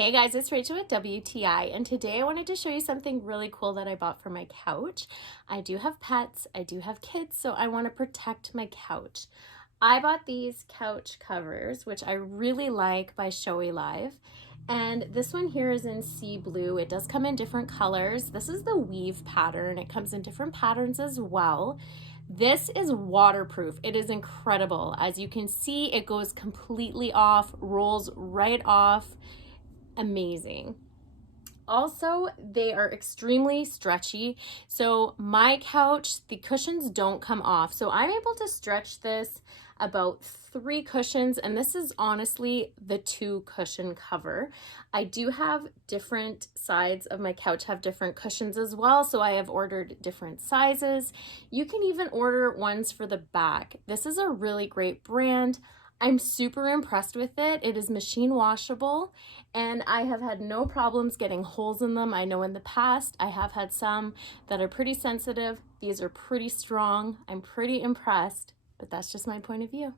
Hey guys, it's Rachel with WTI, and today I wanted to show you something really cool that I bought for my couch. I do have pets, I do have kids, so I want to protect my couch. I bought these couch covers, which I really like, by ShowyLive. And this one here is in sea blue. It does come in different colors. This is the weave pattern. It comes in different patterns as well. This is waterproof. It is incredible. As you can see, it goes completely off, rolls right off. Amazing. Also, they are extremely stretchy. So my couch, the cushions don't come off. So I'm able to stretch this about 3 cushions, and this is honestly the 2 cushion cover. I do have different sides of my couch have different cushions as well, so I have ordered different sizes. You can even order ones for the back. This is a really great brand. I'm super impressed with it. It is machine washable, and I have had no problems getting holes in them. I know in the past I have had some that are pretty sensitive. These are pretty strong. I'm pretty impressed, but that's just my point of view.